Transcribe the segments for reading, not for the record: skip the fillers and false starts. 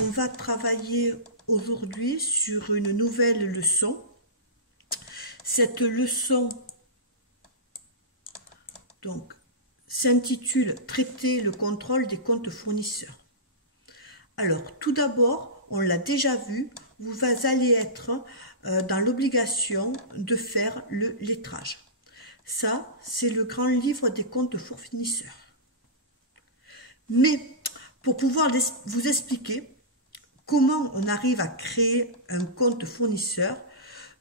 On va travailler aujourd'hui sur une nouvelle leçon. Cette leçon donc s'intitule « Traiter le contrôle des comptes fournisseurs ». Alors, tout d'abord, on l'a déjà vu, vous allez être dans l'obligation de faire le lettrage. Ça, c'est le grand livre des comptes fournisseurs. Mais pour pouvoir vous expliquer comment on arrive à créer un compte fournisseur,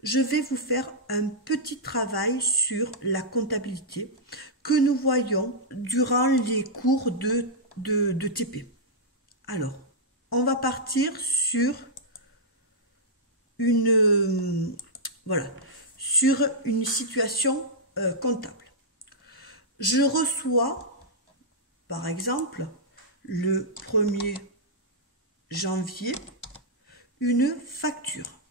je vais vous faire un petit travail sur la comptabilité que nous voyons durant les cours de TP. Alors, on va partir sur une situation comptable. Je reçois, par exemple, le 1er janvier, une facture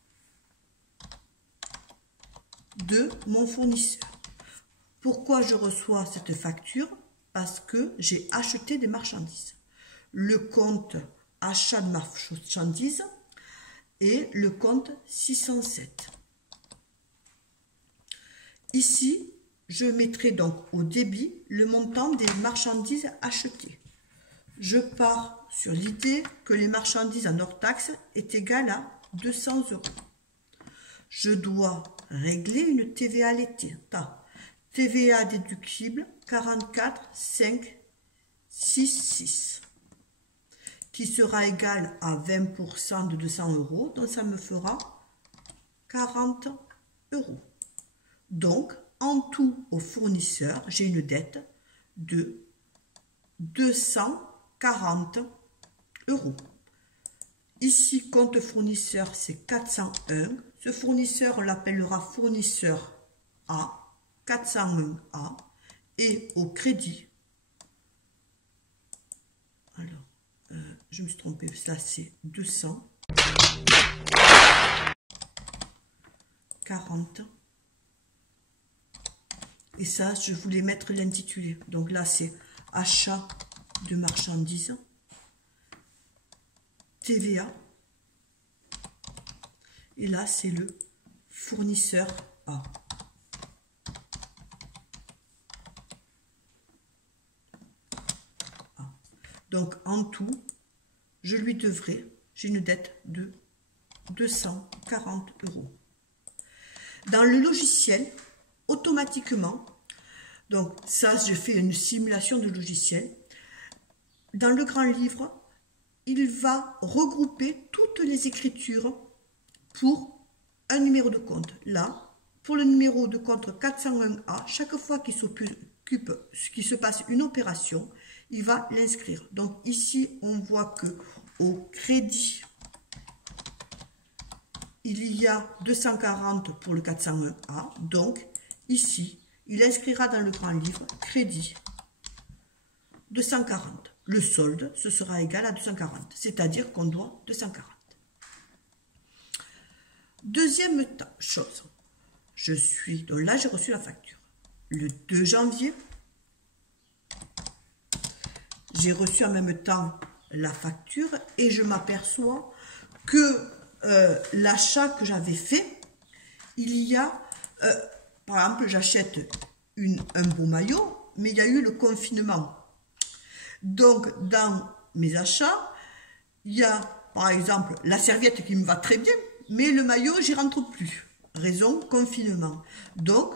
de mon fournisseur. Pourquoi je reçois cette facture? Parce que j'ai acheté des marchandises. Le compte achat de marchandises et le compte 607. Ici, je mettrai donc au débit le montant des marchandises achetées. Je pars sur l'idée que les marchandises en hors taxe est égale à 200 €. Je dois régler une TVA à l'État. TVA déductible 44,566 qui sera égale à 20% de 200 €, donc ça me fera 40 €. Donc, en tout au fournisseur, j'ai une dette de 240 €. Ici, compte fournisseur, c'est 401. Ce fournisseur, on l'appellera fournisseur A, 401A. Et au crédit, alors, je me suis trompée, ça c'est 240. Et ça, je voulais mettre l'intitulé. Donc là, c'est achat de marchandises, TVA. Et là, c'est le fournisseur A. Donc, en tout, je lui devrai, j'ai une dette de 240 €. Dans le logiciel, automatiquement, donc ça, j'ai fait une simulation de logiciel. Dans le grand livre, il va regrouper toutes les écritures pour un numéro de compte. Là, pour le numéro de compte 401A, chaque fois qu'il se passe une opération, il va l'inscrire. Donc ici, on voit que au crédit, il y a 240 pour le 401A. Donc ici, il inscrira dans le grand livre crédit 240. Le solde, ce sera égal à 240, c'est-à-dire qu'on doit 240. Deuxième chose, donc là j'ai reçu la facture. Le 2 janvier, j'ai reçu en même temps la facture et je m'aperçois que l'achat que j'avais fait, il y a, par exemple, j'achète un beau maillot, mais il y a eu le confinement. Donc, dans mes achats, il y a, par exemple, la serviette qui me va très bien, mais le maillot, j'y rentre plus. Raison, confinement. Donc,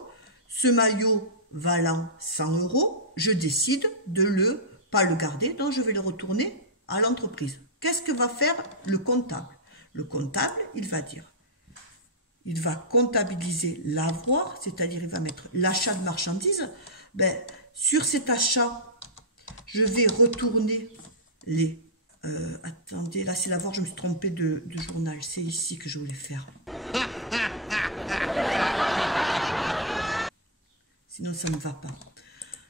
ce maillot valant 100 €, je décide de pas le garder, donc je vais le retourner à l'entreprise. Qu'est-ce que va faire le comptable? Le comptable, il va dire, il va comptabiliser l'avoir, c'est-à-dire il va mettre l'achat de marchandises. Ben, sur cet achat, je vais retourner les... attendez, là c'est l'avoir, je me suis trompée de journal. C'est ici que je voulais faire. Sinon ça ne va pas.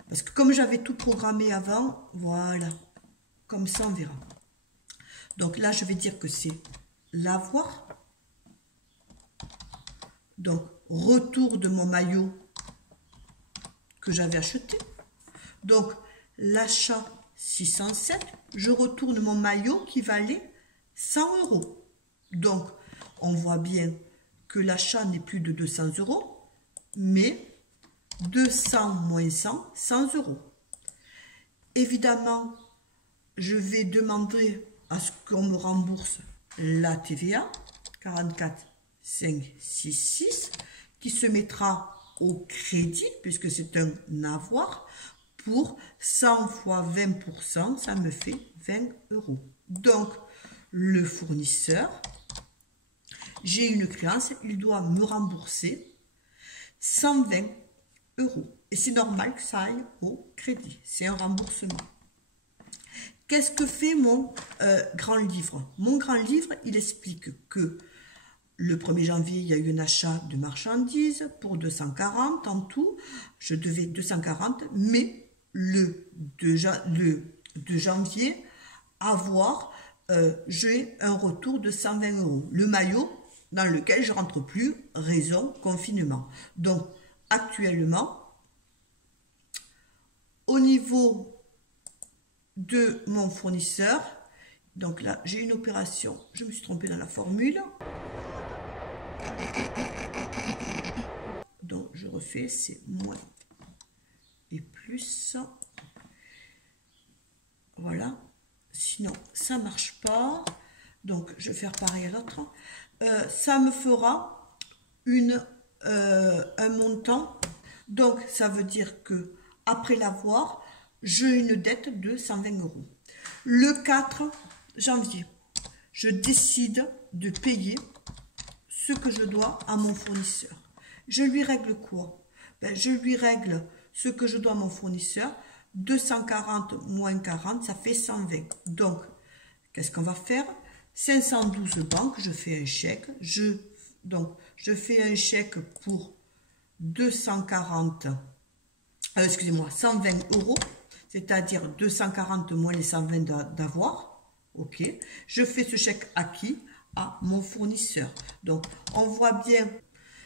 Parce que comme j'avais tout programmé avant, voilà. Comme ça on verra. Donc là je vais dire que c'est l'avoir. Donc retour de mon maillot que j'avais acheté. Donc l'achat 607, je retourne mon maillot qui valait 100 euros. Donc, on voit bien que l'achat n'est plus de 200 euros, mais 200 moins 100, 100 euros. Évidemment, je vais demander à ce qu'on me rembourse la TVA, 44,566, qui se mettra au crédit, puisque c'est un avoir, pour 100 fois 20%, ça me fait 20 euros. Donc, le fournisseur, j'ai une créance, il doit me rembourser 120 euros. Et c'est normal que ça aille au crédit. C'est un remboursement. Qu'est-ce que fait mon grand livre? Mon grand livre, il explique que le 1er janvier, il y a eu un achat de marchandises pour 240 en tout. Je devais 240, mais le 2 janvier, j'ai un retour de 120 euros. Le maillot dans lequel je ne rentre plus, raison confinement. Donc, actuellement, au niveau de mon fournisseur, donc là, j'ai une opération, je me suis trompée dans la formule. Donc, je refais, c'est moins et plus. Voilà. Sinon, ça ne marche pas. Donc, je vais faire pareil à l'autre. Ça me fera un montant. Donc, ça veut dire que après l'avoir, j'ai une dette de 120 euros. Le 4 janvier, je décide de payer ce que je dois à mon fournisseur. Je lui règle quoi? Je lui règle ce que je dois à mon fournisseur. 240 moins 40, ça fait 120. Donc, qu'est-ce qu'on va faire? 512 banques, je fais un chèque. Donc, je fais un chèque pour 240, excusez-moi, 120 euros, c'est-à-dire 240 moins les 120 d'avoir. Ok. Je fais ce chèque à qui? À mon fournisseur. Donc, on voit bien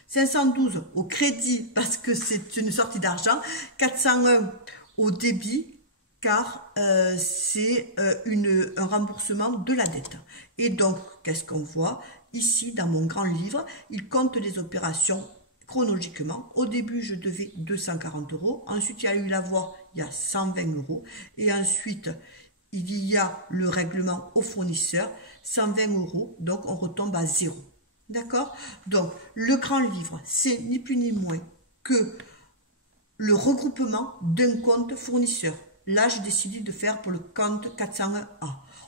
512 au crédit parce que c'est une sortie d'argent, 401 au débit car c'est un remboursement de la dette. Et donc, qu'est-ce qu'on voit? Ici, dans mon grand livre, il compte les opérations chronologiquement. Au début, je devais 240 euros. Ensuite, il y a eu l'avoir, il y a 120 euros. Et ensuite, il y a le règlement au fournisseur, 120 euros. Donc, on retombe à zéro. D'accord? Donc, le grand livre, c'est ni plus ni moins que le regroupement d'un compte fournisseur. Là, j'ai décidé de faire pour le compte 401A.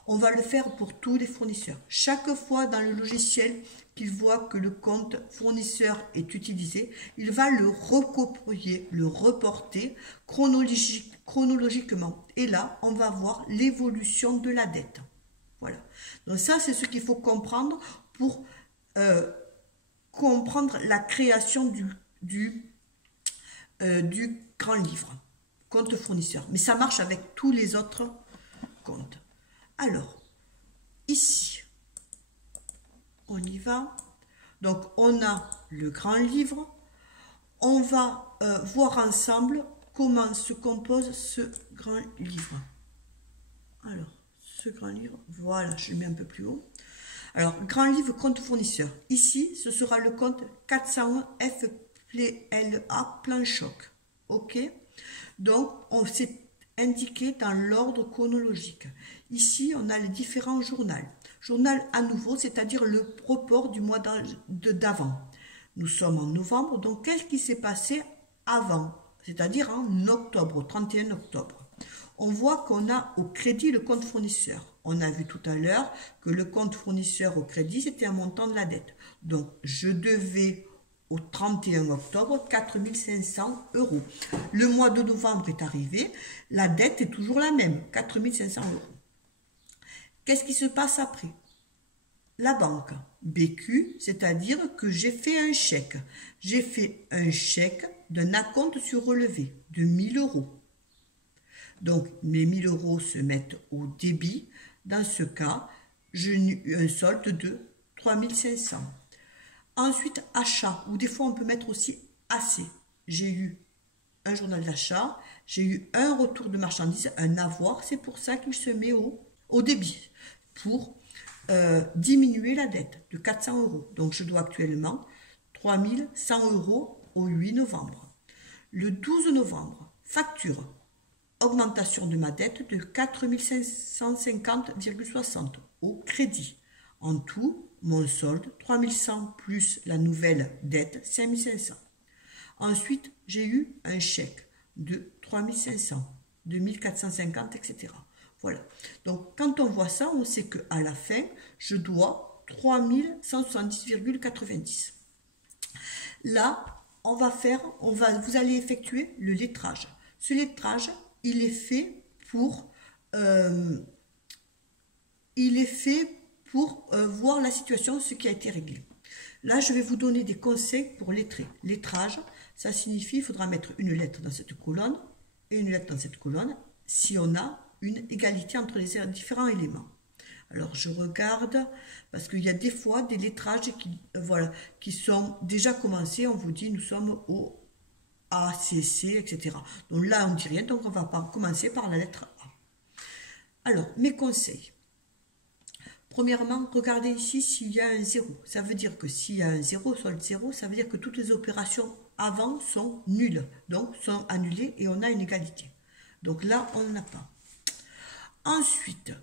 On va le faire pour tous les fournisseurs. Chaque fois dans le logiciel qu'il voit que le compte fournisseur est utilisé, il va le recopier, le reporter chronologiquement. Et là, on va voir l'évolution de la dette. Voilà. Donc ça, c'est ce qu'il faut comprendre pour comprendre la création du grand livre, compte fournisseur. Mais ça marche avec tous les autres comptes. Alors, ici, on y va. Donc, on a le grand livre. On va voir ensemble comment se compose ce grand livre. Alors, ce grand livre, voilà, je le mets un peu plus haut. Alors, grand livre compte fournisseur. Ici, ce sera le compte 401 FPLA plan choc. OK? Donc, on s'est indiqué dans l'ordre chronologique. Ici, on a les différents journaux. Journal à nouveau, c'est-à-dire le report du mois d'avant. Nous sommes en novembre, donc qu'est-ce qui s'est passé avant? C'est-à-dire en octobre, au 31 octobre. On voit qu'on a au crédit le compte fournisseur. On a vu tout à l'heure que le compte fournisseur au crédit, c'était un montant de la dette. Donc, je devais au 31 octobre 4 500 euros. Le mois de novembre est arrivé, la dette est toujours la même, 4 500 euros. Qu'est-ce qui se passe après? La banque, BQ, c'est-à-dire que j'ai fait un chèque. J'ai fait un chèque d'un acompte sur relevé de 1000 euros. Donc, mes 1000 euros se mettent au débit. Dans ce cas, j'ai eu un solde de 3500. Ensuite, achat, ou des fois on peut mettre aussi AC. J'ai eu un journal d'achat, j'ai eu un retour de marchandises, un avoir, c'est pour ça qu'il se met au débit, pour diminuer la dette de 400 euros. Donc, je dois actuellement 3100 euros au 8 novembre. Le 12 novembre, facture, augmentation de ma dette de 4550,60 au crédit. En tout, mon solde, 3100 plus la nouvelle dette, 5500. Ensuite, j'ai eu un chèque de 3500, 2450, etc. Voilà. Donc, quand on voit ça, on sait qu'à la fin, je dois 3170,90. Là, vous allez effectuer le lettrage. Ce lettrage, il est fait pour voir la situation, ce qui a été réglé. Là, je vais vous donner des conseils pour lettrer. Lettrage, ça signifie qu'il faudra mettre une lettre dans cette colonne et une lettre dans cette colonne si on a une égalité entre les différents éléments. Alors, je regarde, parce qu'il y a des fois des lettrages qui sont déjà commencés. On vous dit, nous sommes au A, C, C, etc. Donc là, on ne dit rien, donc on va commencer par la lettre A. Alors, mes conseils. Premièrement, regardez ici s'il y a un 0. Ça veut dire que s'il y a un 0, solde 0, ça veut dire que toutes les opérations avant sont nulles, donc sont annulées et on a une égalité. Donc là, on n'en a pas. Ensuite,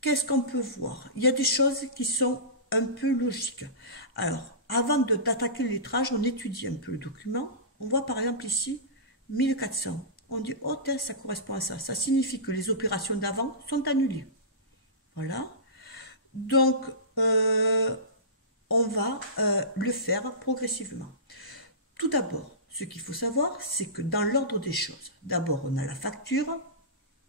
qu'est-ce qu'on peut voir? Il y a des choses qui sont un peu logiques. Alors, avant d'attaquer le lettrage, on étudie un peu le document. On voit par exemple ici 1400. On dit, oh, ça correspond à ça. Ça signifie que les opérations d'avant sont annulées. Voilà. Donc, on va le faire progressivement. Tout d'abord, ce qu'il faut savoir, c'est que dans l'ordre des choses, d'abord, on a la facture,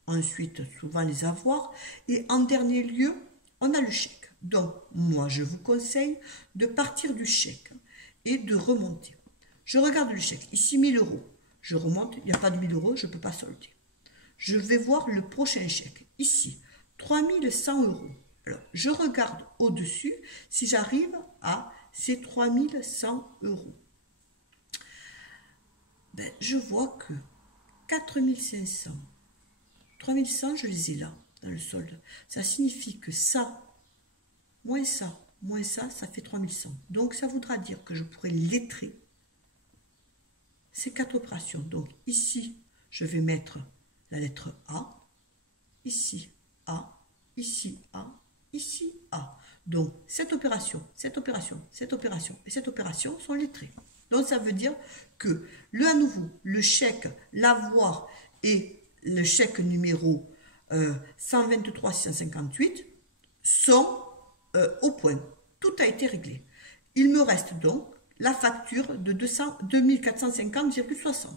ensuite, souvent les avoirs, et en dernier lieu, on a le chèque. Donc, moi, je vous conseille de partir du chèque et de remonter. Je regarde le chèque, ici 1000 euros. Je remonte, il n'y a pas de 1000 euros, je ne peux pas solder. Je vais voir le prochain chèque, ici, 3100 euros. Alors, je regarde au-dessus si j'arrive à ces 3100 euros. Ben, je vois que 4500, 3100, je les ai là, dans le solde. Ça signifie que ça, ça fait 3100. Donc, ça voudra dire que je pourrais lettrer ces 4 opérations. Donc, ici, je vais mettre la lettre A, ici A, ici A, ici A. Donc, cette opération, cette opération, cette opération et cette opération sont lettrées. Donc, ça veut dire que, à nouveau, le chèque, l'avoir et le chèque numéro 123 658 sont au point. Tout a été réglé. Il me reste donc la facture de 2450,60.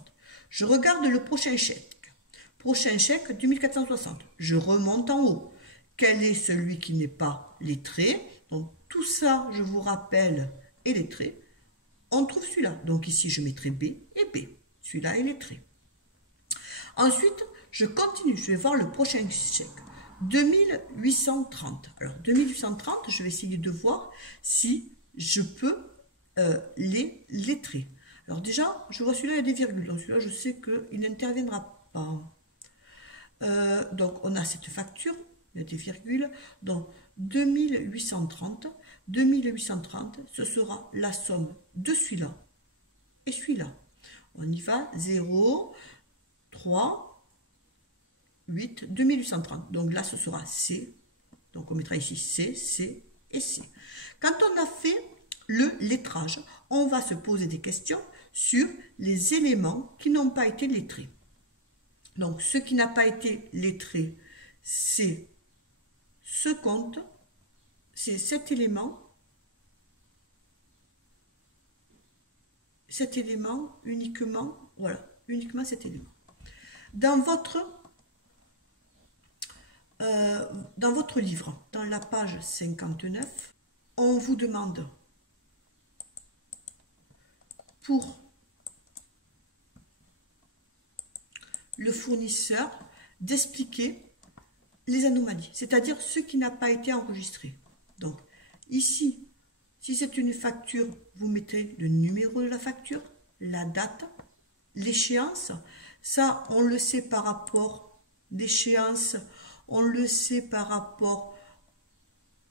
Je regarde le prochain chèque. Prochain chèque, 2460. Je remonte en haut. Quel est celui qui n'est pas lettré? Donc, tout ça, je vous rappelle, est lettré. On trouve celui-là. Donc, ici, je mettrai B et B. Celui-là est lettré. Ensuite, je continue. Je vais voir le prochain chèque. 2830. Alors, 2830, je vais essayer de voir si je peux les lettrer. Alors, déjà, je vois celui-là, il y a des virgules. Donc, celui-là, je sais qu'il n'interviendra pas. Donc, on a cette facture. Il y a des virgules. Donc, 2830, ce sera la somme de celui-là et celui-là. On y va, 0, 3, 8, 2830. Donc là, ce sera C. Donc, on mettra ici C, C et C. Quand on a fait le lettrage, on va se poser des questions sur les éléments qui n'ont pas été lettrés. Donc, ce qui n'a pas été lettré, c'est ce compte, c'est cet élément uniquement, voilà, uniquement cet élément. Dans votre livre, dans la page 59, on vous demande pour le fournisseur d'expliquer les anomalies, c'est-à-dire ce qui n'a pas été enregistré. Donc, ici, si c'est une facture, vous mettez le numéro de la facture, la date, l'échéance. Ça, on le sait par rapport d'échéance, on le sait par rapport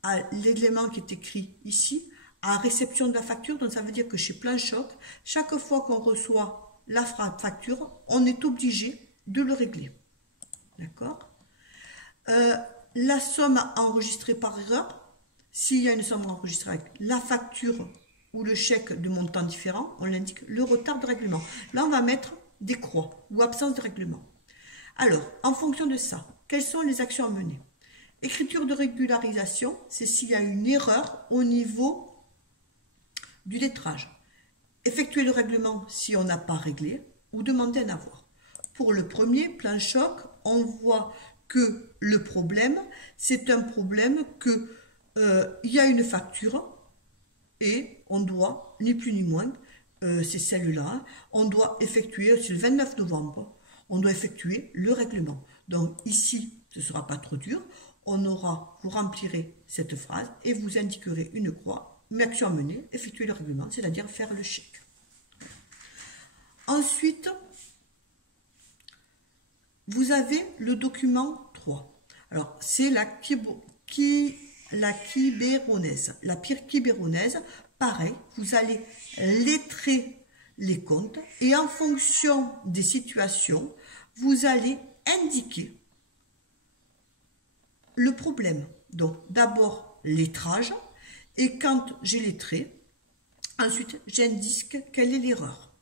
à l'élément qui est écrit ici, à réception de la facture. Donc ça veut dire que chez Plan Choc, chaque fois qu'on reçoit la facture, on est obligé de le régler. D'accord? La somme enregistrée par erreur, s'il y a une somme enregistrée avec la facture ou le chèque de montant différent, on l'indique le retard de règlement. Là, on va mettre des croix ou absence de règlement. Alors, en fonction de ça, quelles sont les actions à mener? Écriture de régularisation, c'est s'il y a une erreur au niveau du lettrage. Effectuer le règlement si on n'a pas réglé ou demander un avoir. Pour le premier, Plan Choc, on voit que le problème, c'est un problème que il y a une facture et on doit, ni plus ni moins, c'est celle-là, on doit effectuer, c'est le 29 novembre, on doit effectuer le règlement. Donc ici, ce ne sera pas trop dur. Vous remplirez cette phrase et vous indiquerez une croix, une action à mener, effectuer le règlement, c'est-à-dire faire le chèque. Ensuite, vous avez le document 3. Alors, c'est la quiberonnaise. La quiberonnaise, pareil, vous allez lettrer les comptes et en fonction des situations, vous allez indiquer le problème. Donc, d'abord, lettrage. Et quand j'ai lettré, ensuite, j'indique quelle est l'erreur.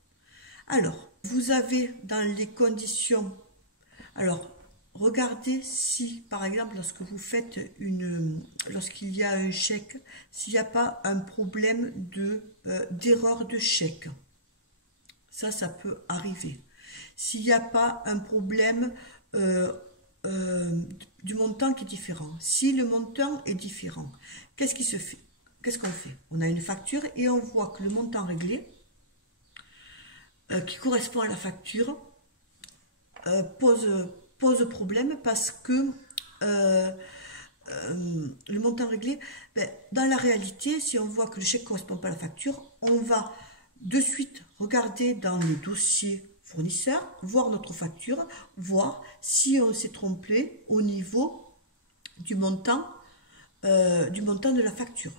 Alors, vous avez dans les conditions... Alors, regardez si, par exemple, lorsque vous faites lorsqu'il y a un chèque, s'il n'y a pas un problème d'erreur de chèque. Ça peut arriver. S'il n'y a pas un problème du montant qui est différent. Si le montant est différent, qu'est-ce qui se fait? Qu'est-ce qu'on fait? On a une facture et on voit que le montant réglé qui correspond à la facture pose problème parce que le montant réglé, dans la réalité, si on voit que le chèque ne correspond pas à la facture, on va de suite regarder dans le dossier fournisseur, voir notre facture, voir si on s'est trompé au niveau du montant de la facture.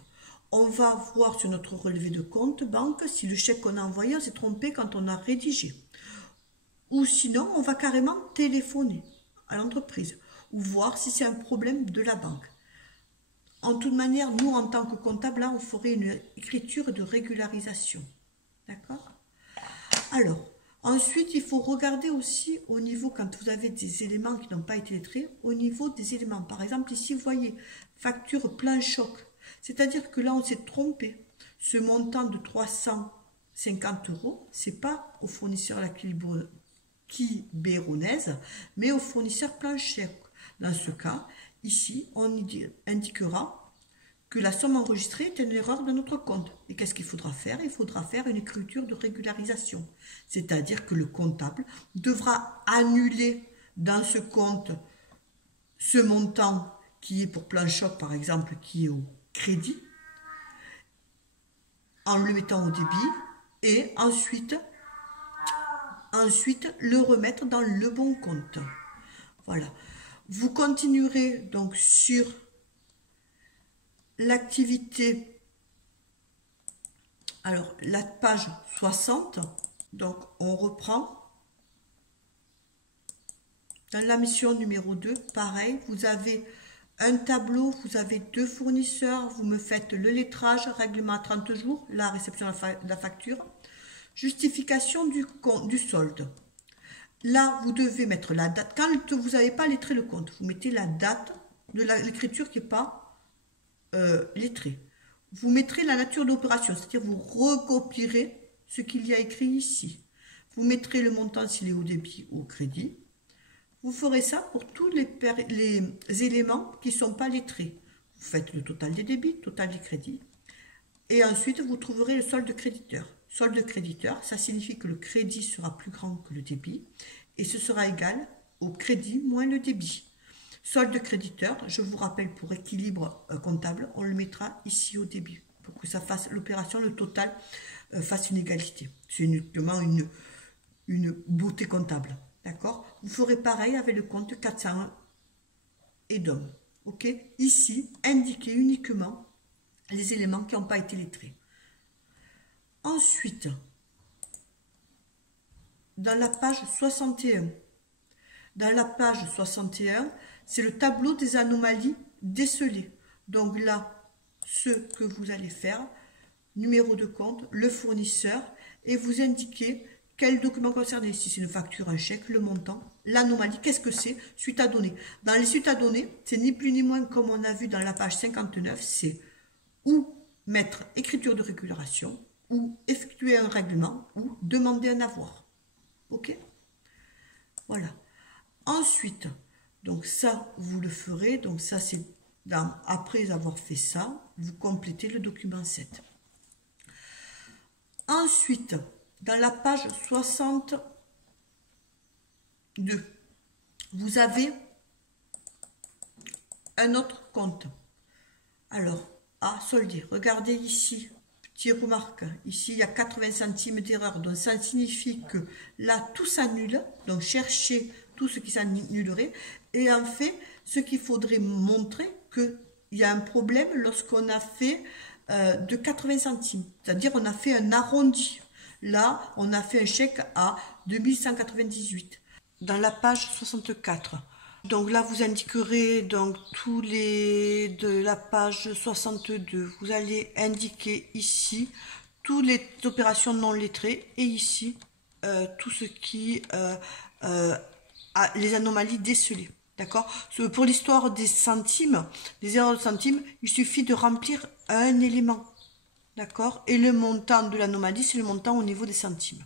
On va voir sur notre relevé de compte banque si le chèque qu'on a envoyé, on s'est trompé quand on a rédigé. Ou sinon, on va carrément téléphoner à l'entreprise ou voir si c'est un problème de la banque. En toute manière, nous, en tant que comptable, là, on ferait une écriture de régularisation. D'accord? Alors, ensuite, il faut regarder aussi au niveau, quand vous avez des éléments qui n'ont pas été lettrés, au niveau des éléments. Par exemple, ici, vous voyez, facture Plan Choc. C'est-à-dire que là, on s'est trompé. Ce montant de 350 €, ce n'est pas au fournisseur la quiberonnaise, mais au fournisseur Plan Choc. Dans ce cas, ici, on indiquera que la somme enregistrée est une erreur de notre compte. Et qu'est-ce qu'il faudra faire? Il faudra faire une écriture de régularisation. C'est-à-dire que le comptable devra annuler dans ce compte ce montant qui est pour Plan Choc, par exemple, qui est au crédit, en le mettant au débit, et ensuite le remettre dans le bon compte. Voilà. Vous continuerez donc sur l'activité, alors la page 60, donc on reprend. Dans la mission numéro 2, pareil, vous avez un tableau, vous avez 2 fournisseurs, vous me faites le lettrage, règlement à 30 jours, la réception de la facture, justification du solde. Là, vous devez mettre la date. Quand vous n'avez pas lettré le compte, vous mettez la date de l'écriture qui n'est pas lettrée. Vous mettrez la nature d'opération, c'est-à-dire vous recopierez ce qu'il y a écrit ici. Vous mettrez le montant s'il est au débit ou au crédit. Vous ferez ça pour tous les éléments qui ne sont pas lettrés. Vous faites le total des débits, total des crédits. Et ensuite, vous trouverez le solde créditeur. Solde créditeur, ça signifie que le crédit sera plus grand que le débit. Et ce sera égal au crédit moins le débit. Solde créditeur, je vous rappelle, pour équilibre comptable, on le mettra ici au débit. Pour que ça fasse l'opération, le total fasse une égalité. C'est uniquement une beauté comptable. D'accord? Vous ferez pareil avec le compte 401 et DOM. Ok, ici, indiquez uniquement les éléments qui n'ont pas été lettrés. Ensuite, dans la page 61, c'est le tableau des anomalies décelées. Donc là, ce que vous allez faire, numéro de compte, le fournisseur, et vous indiquez quel document concerné. Si c'est une facture, un chèque, le montant, l'anomalie, qu'est-ce que c'est, suite à données. Dans les suites à données, c'est ni plus ni moins comme on a vu dans la page 59, c'est ou mettre écriture de récupération, ou effectuer un règlement, ou demander un avoir. Ok? Voilà. Ensuite, donc ça, vous le ferez. Donc ça, c'est après avoir fait ça, vous complétez le document 7. Ensuite, dans la page 62, vous avez un autre compte. Alors, à solder, regardez ici, petit remarque, ici il y a 80 centimes d'erreur, donc ça signifie que là tout s'annule, donc cherchez tout ce qui s'annulerait, et en fait, ce qu'il faudrait montrer, qu'il y a un problème lorsqu'on a fait de 80 centimes, c'est-à-dire on a fait un arrondi. Là, on a fait un chèque à 2198. Dans la page 64. Donc là, vous indiquerez donc tous les de la page 62. Vous allez indiquer ici toutes les opérations non lettrées et ici tout ce qui a les anomalies décelées. D'accord? Pour l'histoire des centimes, des erreurs de centimes, il suffit de remplir un élément. D'accord? Et le montant de l'anomalie, c'est le montant au niveau des centimes.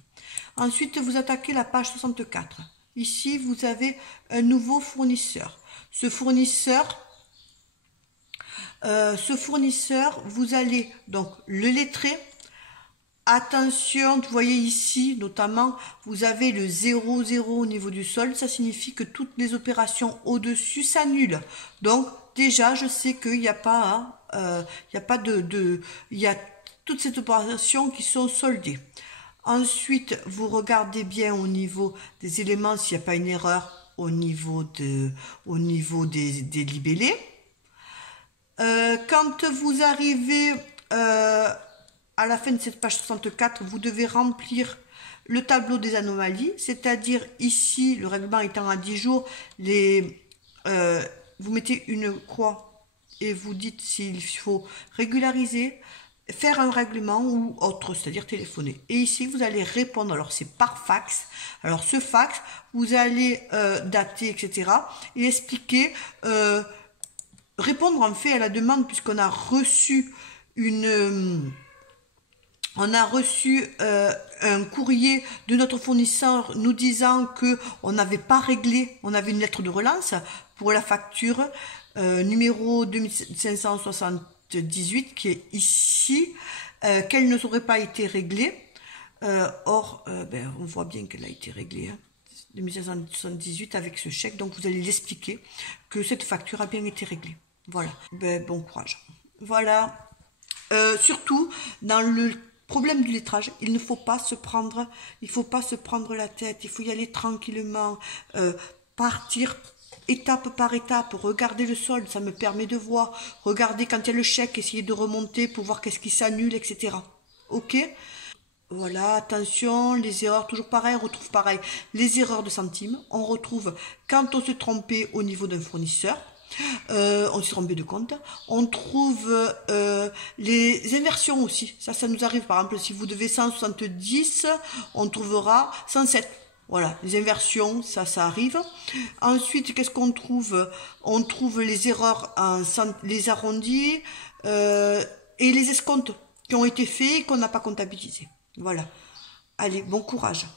Ensuite, vous attaquez la page 64. Ici, vous avez un nouveau fournisseur. Ce fournisseur, vous allez donc le lettrer. Attention, vous voyez ici, notamment, vous avez le 00 au niveau du solde. Ça signifie que toutes les opérations au-dessus s'annulent. Donc, déjà, je sais qu'il n'y a pas, il y a toutes ces opérations qui sont soldées. Ensuite, vous regardez bien au niveau des éléments s'il n'y a pas une erreur au niveau des libellés. Quand vous arrivez à la fin de cette page 64, vous devez remplir le tableau des anomalies, c'est-à-dire ici, le règlement étant à 10 jours, vous mettez une croix et vous dites s'il faut régulariser, faire un règlement ou autre, c'est-à-dire téléphoner. Et ici, vous allez répondre, alors c'est par fax. Alors ce fax, vous allez dater, etc. et expliquer, répondre en fait à la demande puisqu'on a reçu un courrier de notre fournisseur nous disant que on n'avait pas réglé, on avait une lettre de relance pour la facture numéro 2578 qui est ici, qu'elle ne saurait pas été réglée. Or, on voit bien qu'elle a été réglée, hein, 2578 avec ce chèque, donc vous allez l'expliquer que cette facture a bien été réglée. Voilà, bon courage. Voilà, surtout dans le problème du lettrage, il ne faut pas se prendre, la tête, il faut y aller tranquillement, partir étape par étape, regarder le solde, ça me permet de voir, regarder quand il y a le chèque, essayer de remonter pour voir qu'est-ce qui s'annule, etc. Ok? Voilà, attention, les erreurs, toujours pareil, on retrouve pareil, les erreurs de centimes, on retrouve quand on se trompait au niveau d'un fournisseur, on s'est trompé de compte, on trouve les inversions aussi, ça nous arrive, par exemple, si vous devez 170, on trouvera 107. Voilà, les inversions, ça arrive. Ensuite, qu'est-ce qu'on trouve? On trouve les erreurs, les arrondis et les escomptes qui ont été faits et qu'on n'a pas comptabilisés. Voilà. Allez, bon courage.